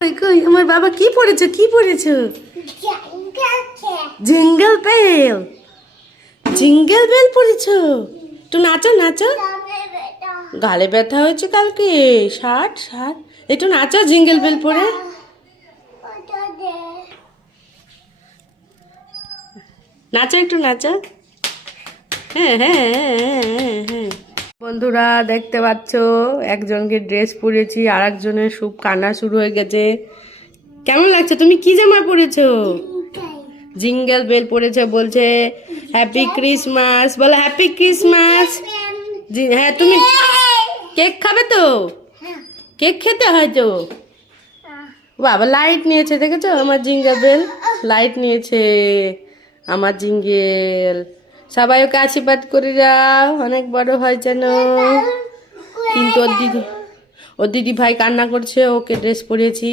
কই কই আমার বাবা কি পড়েছো কি পড়েছো? Jingle bell. জিঙ্গল বেল পড়েছো? একটু নাচো নাচো। গালে ব্যথা হয়েছে কালকে। ষাট ষাট একটু নাচো জিঙ্গল বেল পড়ে। নাচো একটু নাচো। হ্যাঁ হ্যাঁ হ্যাঁ হ্যাঁ হ্যাঁ। বন্ধুরা দেখতে পাচ্ছ একজনকে ড্রেস পরেছি আর একজনের খুব কান্না শুরু হয়ে গেছে। কেমন লাগছে? তুমি কি জামা পরেছো? জিঙ্গল বেল পরেছে বলছে হ্যাপি ক্রিসমাস। বলো হ্যাপি ক্রিসমাস। হ্যাঁ তুমি কেক খাবে তো? কেক খেতে হয় তো। বাবা লাইট নিয়েছে দেখেছো আমার জিঙ্গল বেল। লাইট নিয়েছে আমার জিঙ্গেল। সবাই ওকে আশীর্বাদ করে যাও অনেক বড় হয় যেন। কিন্তু ওর দিদি ভাই কান্না করছে, ওকে ড্রেস পরিয়েছি।